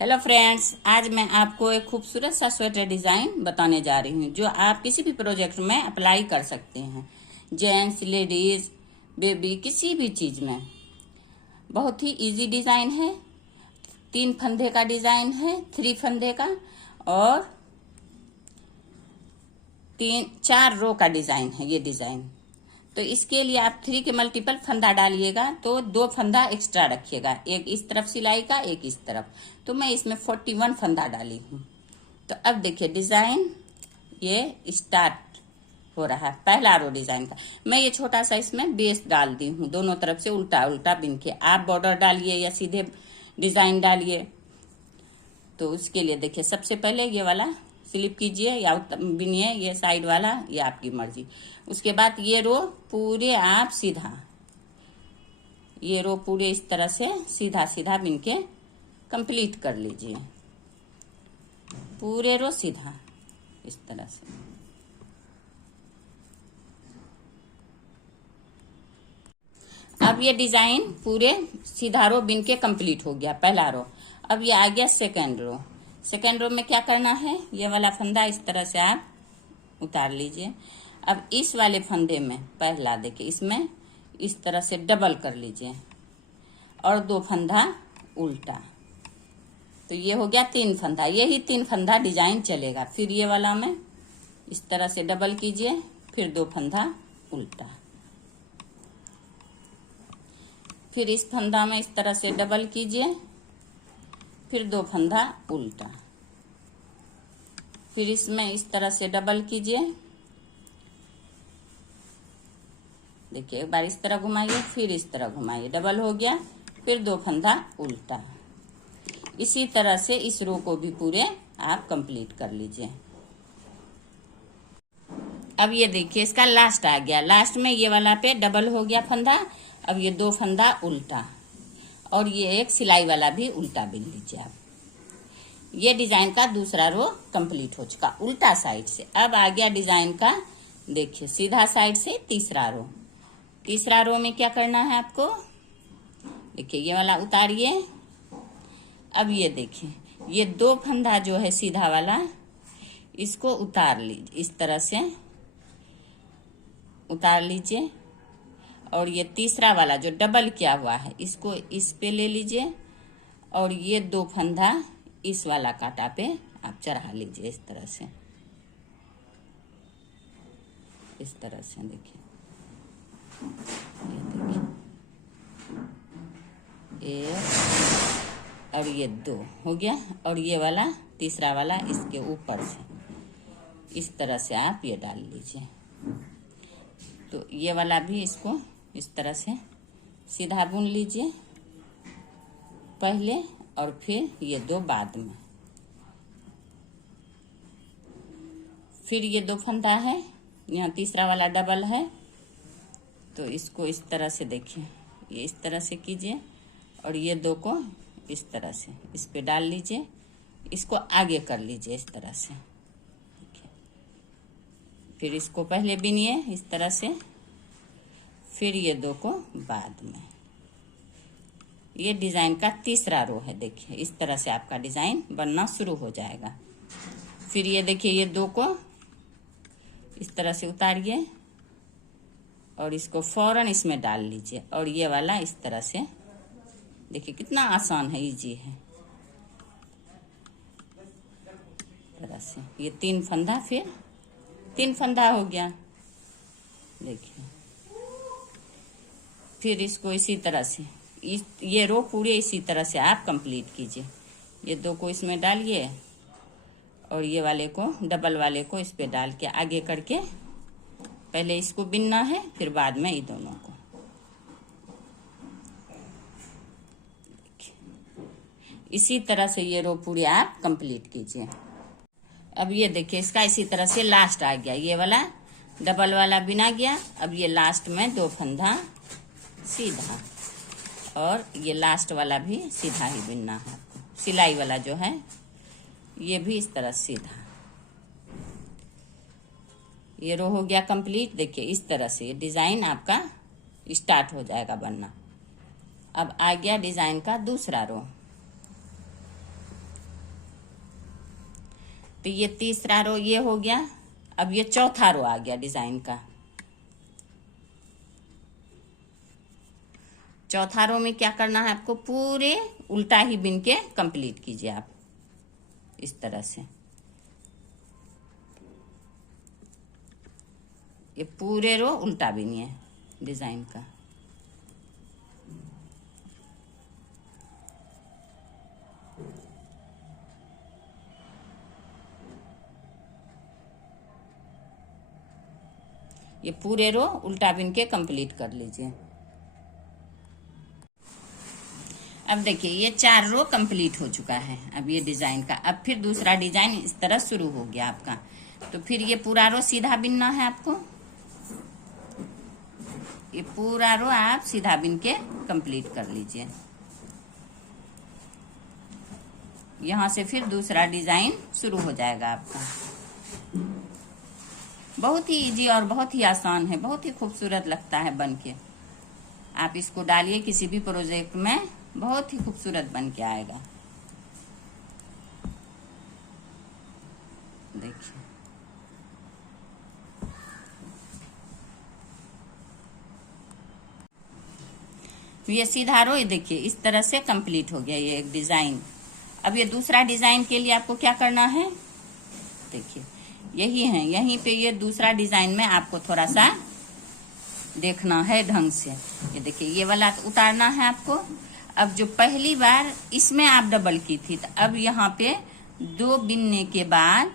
Hello friends, आज मैं आपको एक खूबसूरत सा स्वेटर डिजाइन बताने जा रही हूँ जो आप किसी भी प्रोजेक्ट में अप्लाई कर सकते हैं। जेंट्स, लेडीज, बेबी, किसी भी चीज में। बहुत ही इजी डिजाइन है। 3 फंदे का डिजाइन है, 3 फंदे का, और 4 रो का डिजाइन है ये डिजाइन। तो इसके लिए आप 3 के मल्टीपल फंदा डालिएगा तो 2 फंदा एक्स्ट्रा रखिएगा, एक इस तरफ सिलाई का, एक इस तरफ। तो मैं इसमें 41 फंदा डाली हूँ। तो अब देखिए डिजाइन ये स्टार्ट हो रहा है, पहला रो डिजाइन का। मैं ये छोटा सा इसमें बेस डाल दी हूँ, दोनों तरफ से उल्टा उल्टा बिन के। आप बॉर्डर डालिए या सीधे डिजाइन डालिए। तो उसके लिए देखिए सबसे पहले ये वाला स्लिप कीजिए या बिनिए, ये साइड वाला, ये आपकी मर्जी। उसके बाद ये रो पूरे आप सीधा, ये रो पूरे इस तरह से सीधा सीधा बिन के कंप्लीट कर लीजिए। पूरे रो सीधा इस तरह से। अब ये डिजाइन पूरे सीधा रो बिन के कंप्लीट हो गया, पहला रो। अब ये आ गया सेकेंड रो। सेकेंड रो में क्या करना है, ये वाला फंदा इस तरह से आप उतार लीजिए। अब इस वाले फंदे में पहला देखिए, इसमें इस तरह से डबल कर लीजिए और 2 फंदा उल्टा। तो ये हो गया 3 फंदा। यही 3 फंदा डिजाइन चलेगा। फिर ये वाला में इस तरह से डबल कीजिए, फिर 2 फंदा उल्टा। फिर इस फंदा में इस तरह से डबल कीजिए, फिर 2 फंदा उल्टा। फिर इसमें इस तरह से डबल कीजिए, देखिए एक बार इस तरह घुमाइए, फिर इस तरह घुमाइए, डबल हो गया, फिर 2 फंदा उल्टा। इसी तरह से इस रो को भी पूरे आप कंप्लीट कर लीजिए। अब ये देखिए इसका लास्ट आ गया। लास्ट में ये वाला पे डबल हो गया फंदा। अब ये 2 फंदा उल्टा और ये एक सिलाई वाला भी उल्टा बिन लीजिए आप। ये डिजाइन का दूसरा रो कंप्लीट हो चुका उल्टा साइड से। अब आ गया डिजाइन का देखिए सीधा साइड से तीसरा रो। तीसरा रो में क्या करना है आपको, देखिए ये वाला उतारिए। अब ये देखिए ये 2 फंदा जो है सीधा वाला, इसको उतार लीजिए, इस तरह से उतार लीजिए। और ये तीसरा वाला जो डबल किया हुआ है इसको इस पे ले लीजिए और ये 2 फंदा इस वाला कांटा पे आप चढ़ा लीजिए इस तरह से। इस तरह से देखिए, ये देखिए, एक और ये 2 हो गया। और ये वाला तीसरा वाला इसके ऊपर से इस तरह से आप ये डाल लीजिए। तो ये वाला भी इसको इस तरह से सीधा बुन लीजिए पहले, और फिर ये 2 बाद में। फिर ये 2 फंदा है, यहाँ तीसरा वाला डबल है, तो इसको इस तरह से देखिए, ये इस तरह से कीजिए और ये 2 को इस तरह से इस पे डाल लीजिए। इसको आगे कर लीजिए इस तरह से, देखिए। फिर इसको पहले बिनिए इस तरह से, फिर ये 2 को बाद में। ये डिजाइन का तीसरा रो है। देखिए इस तरह से आपका डिजाइन बनना शुरू हो जाएगा। फिर ये देखिए ये 2 को इस तरह से उतारिए और इसको फौरन इसमें डाल लीजिए। और ये वाला इस तरह से, देखिए कितना आसान है, इजी है। तरह से ये 3 फंदा, फिर 3 फंदा हो गया, देखिए। फिर इसको इसी तरह से ये रो पूरे इसी तरह से आप कंप्लीट कीजिए। ये 2 को इसमें डालिए और ये वाले को, डबल वाले को इस पे डाल के आगे करके पहले इसको बिनना है, फिर बाद में ये दोनों को। इसी तरह से ये रो पूरी आप कंप्लीट कीजिए। अब ये देखिए इसका इसी तरह से लास्ट आ गया, ये वाला डबल वाला बिना गया। अब ये लास्ट में 2 फंदा सीधा, और ये लास्ट वाला भी सीधा ही बिनना है आपको। सिलाई वाला जो है ये भी इस तरह सीधा। ये रो हो गया कंप्लीट। देखिए इस तरह से डिजाइन आपका स्टार्ट हो जाएगा बनना। अब आ गया डिजाइन का दूसरा रो। तो ये तीसरा रो ये हो गया। अब ये चौथा रो आ गया डिजाइन का। चौथा रो में क्या करना है आपको, पूरे उल्टा ही बिन के कंप्लीट कीजिए आप इस तरह से। ये पूरे रो उल्टा बिनिए डिजाइन का। ये पूरे रो उल्टा बिन के कंप्लीट कर लीजिए। अब देखिए ये 4 रो कंप्लीट हो चुका है अब ये डिजाइन का। अब फिर दूसरा डिजाइन इस तरह शुरू हो गया आपका। तो फिर ये पूरा रो सीधा बिनना है आपको। ये पूरा रो आप सीधा बिन के कंप्लीट कर लीजिए। यहां से फिर दूसरा डिजाइन शुरू हो जाएगा आपका। बहुत ही इजी और बहुत ही आसान है, बहुत ही खूबसूरत लगता है बन के। आप इसको डालिए किसी भी प्रोजेक्ट में, बहुत ही खूबसूरत बन के आएगा। देखिए ये सीधा रो, ये देखिए इस तरह से कंप्लीट हो गया ये एक डिजाइन। अब ये दूसरा डिजाइन के लिए आपको क्या करना है, देखिए यही है, यहीं पे ये दूसरा डिजाइन में आपको थोड़ा सा देखना है ढंग से। ये देखिए ये वाला उतारना है आपको। अब जो पहली बार इसमें आप डबल की थी, तो अब यहाँ पे 2 बिनने के बाद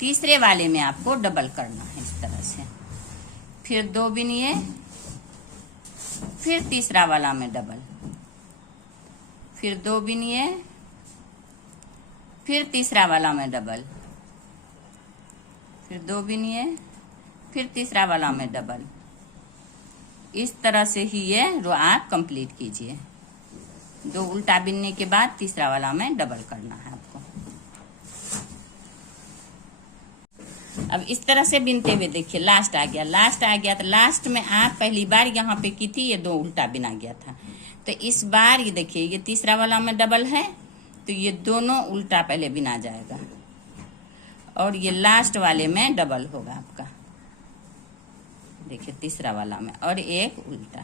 तीसरे वाले में आपको डबल करना है इस तरह से। फिर 2 बिनिए, फिर तीसरा वाला में डबल, फिर 2 बिनिए, फिर तीसरा वाला में डबल, फिर 2 बिनिए, फिर तीसरा वाला में डबल। इस तरह से ही ये रो आप कंप्लीट कीजिए। 2 उल्टा बिनने के बाद तीसरा वाला में डबल करना है आपको। अब इस तरह से बिनते हुए देखिए लास्ट आ गया, लास्ट आ गया। तो लास्ट में आप पहली बार यहाँ पे की थी, ये 2 उल्टा बिना गया था। तो इस बार ये देखिए ये तीसरा वाला में डबल है, तो ये दोनों उल्टा पहले बिना जाएगा और ये लास्ट वाले में डबल होगा आपका। देखिए तीसरा वाला में और एक उल्टा।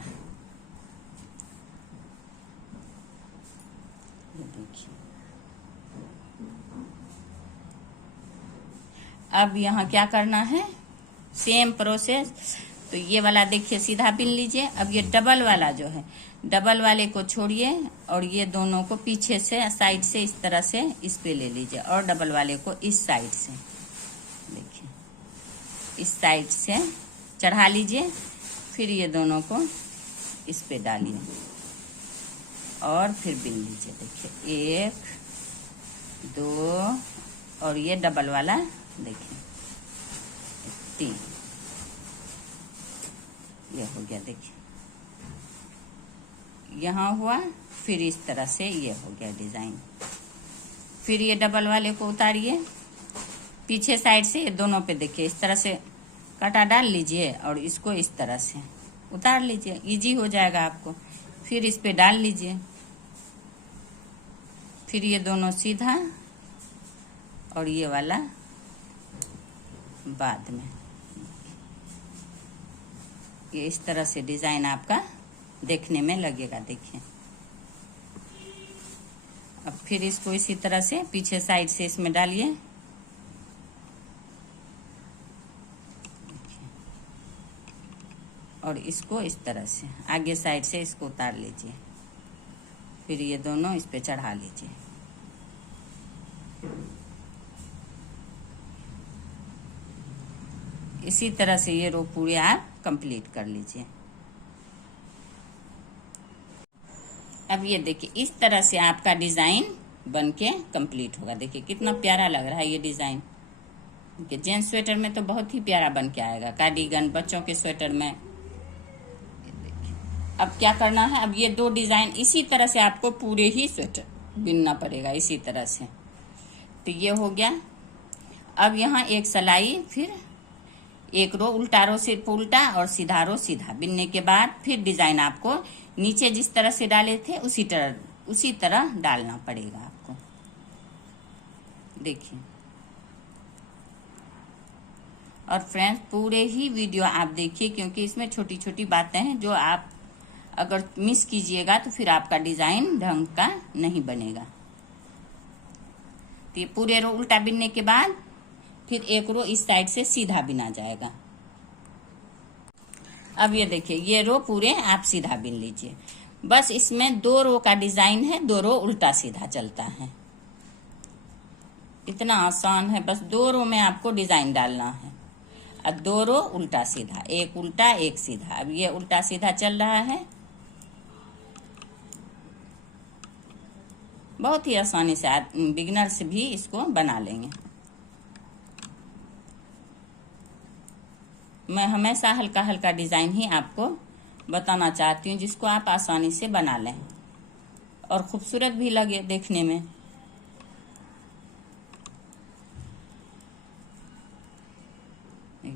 ये देखिए अब यहाँ क्या करना है, सेम प्रोसेस। तो ये वाला देखिए सीधा बिन लीजिए। अब ये डबल वाला जो है, डबल वाले को छोड़िए और ये दोनों को पीछे से साइड से इस तरह से इस पे ले लीजिए और डबल वाले को इस साइड से, देखिए इस साइड से चढ़ा लीजिए। फिर ये दोनों को इस पे डालिए और फिर बिन लीजिए। देखिए 1 2 और ये डबल वाला देखिए 3, ये हो गया। देखिए यहाँ हुआ, फिर इस तरह से ये हो गया डिजाइन। फिर ये डबल वाले को उतारिए पीछे साइड से, ये दोनों पे देखिए इस तरह से कांटा डाल लीजिए और इसको इस तरह से उतार लीजिए, इजी हो जाएगा आपको। फिर इस पे डाल लीजिए, फिर ये दोनों सीधा और ये वाला बाद में। ये इस तरह से डिजाइन आपका देखने में लगेगा। देखिए अब फिर इसको इसी तरह से पीछे साइड से इसमें डालिए, और इसको इस तरह से आगे साइड से इसको उतार लीजिए। फिर ये दोनों इस पे चढ़ा लीजिए। इसी तरह से ये रो पूरे आप कंप्लीट कर लीजिए। अब ये देखिए इस तरह से आपका डिजाइन बन के कंप्लीट होगा। देखिए कितना प्यारा लग रहा है ये डिजाइन। जेंट्स स्वेटर में तो बहुत ही प्यारा बन के आएगा, कार्डिगन, बच्चों के स्वेटर में। अब क्या करना है, अब ये 2 डिजाइन इसी तरह से आपको पूरे ही स्वेटर बिनना पड़ेगा इसी तरह से। तो ये हो गया। अब यहाँ एक सिलाई, फिर एक रो उल्टा रो से उल्टा और सीधा रो सीधा बिनने के बाद फिर डिजाइन आपको नीचे जिस तरह से डाले थे उसी तरह डालना पड़ेगा आपको। देखिए। और फ्रेंड्स पूरे ही वीडियो आप देखिए, क्योंकि इसमें छोटी छोटी बातें हैं जो आप अगर मिस कीजिएगा तो फिर आपका डिजाइन ढंग का नहीं बनेगा। तो ये पूरे रो उल्टा बिनने के बाद फिर एक रो इस साइड से सीधा बिना जाएगा। अब ये देखिए, ये रो पूरे आप सीधा बिन लीजिए। बस इसमें 2 रो का डिजाइन है, 2 रो उल्टा सीधा चलता है। इतना आसान है, बस 2 रो में आपको डिजाइन डालना है। अब 2 रो उल्टा सीधा, एक उल्टा एक सीधा। अब ये उल्टा सीधा चल रहा है। बहुत ही आसानी से बिगिनर से भी इसको बना लेंगे। मैं हमेशा हल्का हल्का डिजाइन ही आपको बताना चाहती हूँ, जिसको आप आसानी से बना लें और खूबसूरत भी लगे देखने में।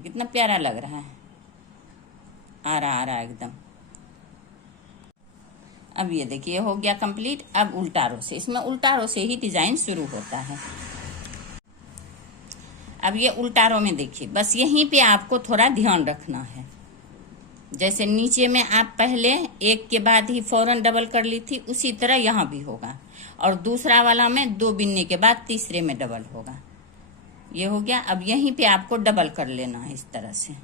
कितना प्यारा लग रहा है, आ रहा है एकदम। अब ये देखिए हो गया कंप्लीट। अब उल्टा रो से, इसमें उल्टा रो से ही डिजाइन शुरू होता है। अब ये उल्टा रो में देखिए, बस यहीं पे आपको थोड़ा ध्यान रखना है। जैसे नीचे में आप पहले एक के बाद ही फौरन डबल कर ली थी, उसी तरह यहाँ भी होगा। और दूसरा वाला में 2 बिनने के बाद तीसरे में डबल होगा। ये हो गया। अब यहीं पे आपको डबल कर लेना है इस तरह से,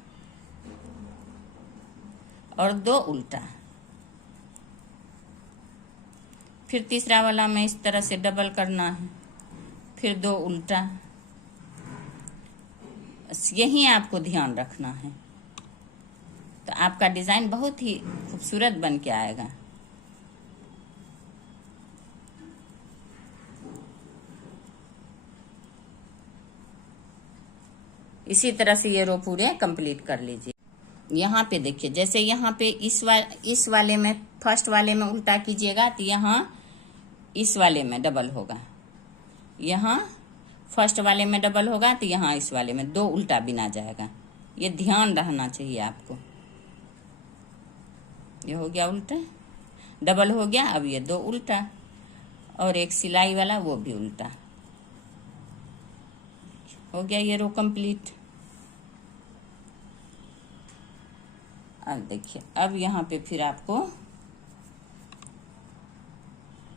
और 2 उल्टा। फिर तीसरा वाला में इस तरह से डबल करना है, फिर 2 उल्टा। यही आपको ध्यान रखना है, तो आपका डिजाइन बहुत ही खूबसूरत बन के आएगा। इसी तरह से ये रो पूरे कंप्लीट कर लीजिए। यहाँ पे देखिए, जैसे यहाँ पे इस वाले में, फर्स्ट वाले में उल्टा कीजिएगा तो यहाँ इस वाले में डबल होगा। यहाँ फर्स्ट वाले में डबल होगा तो यहाँ इस वाले में 2 उल्टा बिना जाएगा। ये ध्यान रहना चाहिए आपको। ये हो गया उल्टा, डबल हो गया। अब ये 2 उल्टा और एक सिलाई वाला, वो भी उल्टा हो गया। ये रो कंप्लीट। अब देखिए, अब यहाँ पे फिर आपको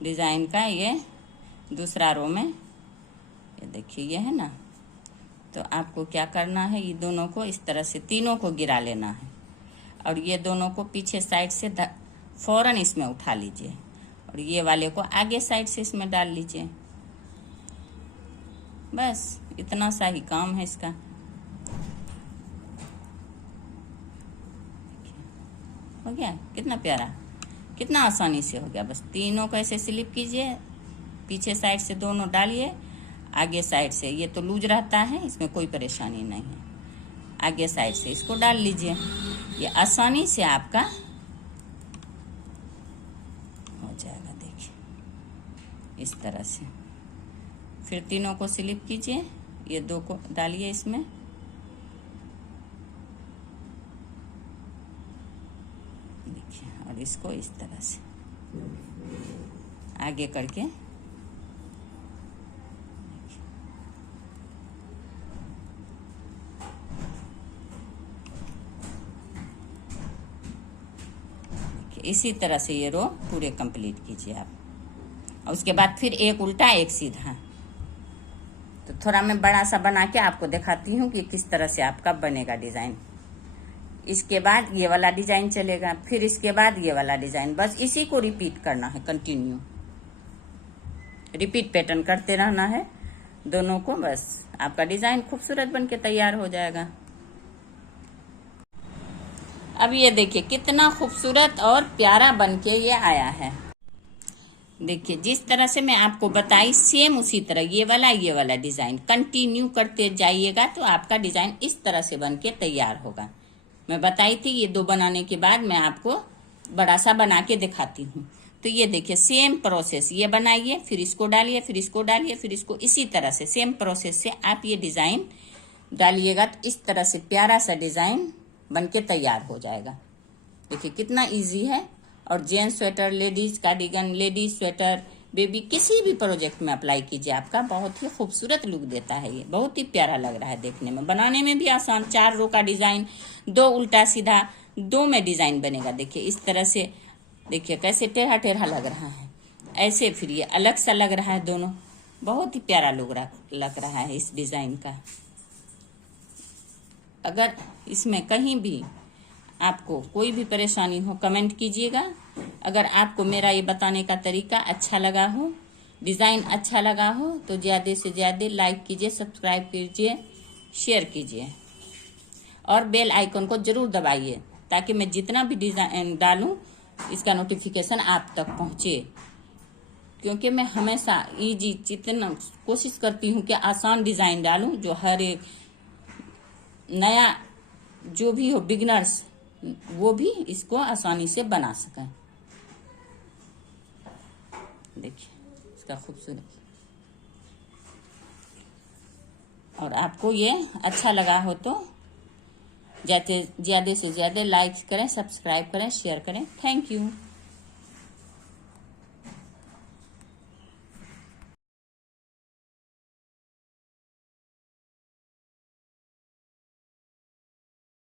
डिजाइन का ये दूसरा रो में, ये देखिए ये है ना, तो आपको क्या करना है, ये दोनों को इस तरह से तीनों को गिरा लेना है, और ये दोनों को पीछे साइड से फौरन इसमें उठा लीजिए, और ये वाले को आगे साइड से इसमें डाल लीजिए। बस इतना सा ही काम है इसका। हो गया, कितना प्यारा, कितना आसानी से हो गया। बस तीनों को ऐसे स्लिप कीजिए, पीछे साइड से दोनों डालिए, आगे साइड से, ये तो लूज रहता है, इसमें कोई परेशानी नहीं है, आगे साइड से इसको डाल लीजिए। ये आसानी से आपका हो जाएगा। देखिए इस तरह से। फिर तीनों को स्लिप कीजिए, ये 2 को डालिए इसमें, देखिए, और इसको इस तरह से आगे करके इसी तरह से ये रो पूरे कंप्लीट कीजिए आप। और उसके बाद फिर एक उल्टा एक सीधा। तो थोड़ा मैं बड़ा सा बना के आपको दिखाती हूँ कि किस तरह से आपका बनेगा डिजाइन। इसके बाद ये वाला डिजाइन चलेगा, फिर इसके बाद ये वाला डिजाइन। बस इसी को रिपीट करना है, कंटिन्यू रिपीट पैटर्न करते रहना है दोनों को। बस आपका डिजाइन खूबसूरत बन के तैयार हो जाएगा। अब ये देखिए कितना खूबसूरत और प्यारा बन के ये आया है। देखिए जिस तरह से मैं आपको बताई, सेम उसी तरह ये वाला डिजाइन कंटिन्यू करते जाइएगा तो आपका डिजाइन इस तरह से बन के तैयार होगा। मैं बताई थी, ये 2 बनाने के बाद मैं आपको बड़ा सा बना के दिखाती हूँ। तो ये देखिए सेम प्रोसेस, ये बनाइए, फिर इसको डालिए, फिर इसको डालिए, फिर इसको, इसी तरह से सेम प्रोसेस से आप ये डिजाइन डालिएगा तो इस तरह से प्यारा सा डिजाइन बन के तैयार हो जाएगा। देखिए कितना इजी है। और gents sweater, ladies cardigan, ladies sweater, baby किसी भी प्रोजेक्ट में अप्लाई कीजिए, आपका बहुत ही खूबसूरत लुक देता है। ये बहुत ही प्यारा लग रहा है देखने में, बनाने में भी आसान। 4 रो का डिजाइन, 2 उल्टा सीधा, 2 में डिजाइन बनेगा। देखिए इस तरह से, देखिए कैसे टेढ़ा टेढ़ा लग रहा है, ऐसे फिर ये अलग सा लग रहा है दोनों। बहुत ही प्यारा लुक लग रहा है इस डिजाइन का। अगर इसमें कहीं भी आपको कोई भी परेशानी हो कमेंट कीजिएगा। अगर आपको मेरा ये बताने का तरीका अच्छा लगा हो, डिज़ाइन अच्छा लगा हो, तो ज़्यादा से ज़्यादा लाइक कीजिए, सब्सक्राइब कीजिए, शेयर कीजिए और बेल आइकन को ज़रूर दबाइए, ताकि मैं जितना भी डिज़ाइन डालूं इसका नोटिफिकेशन आप तक पहुंचे। क्योंकि मैं हमेशा इजी जितना कोशिश करती हूँ कि आसान डिज़ाइन डालूं, जो हर एक नया जो भी हो बिगनर्स वो भी इसको आसानी से बना सकें। देखिए इसका खूबसूरत। और आपको ये अच्छा लगा हो तो ज़्यादा से ज़्यादा लाइक करें, सब्सक्राइब करें, शेयर करें। Thank you.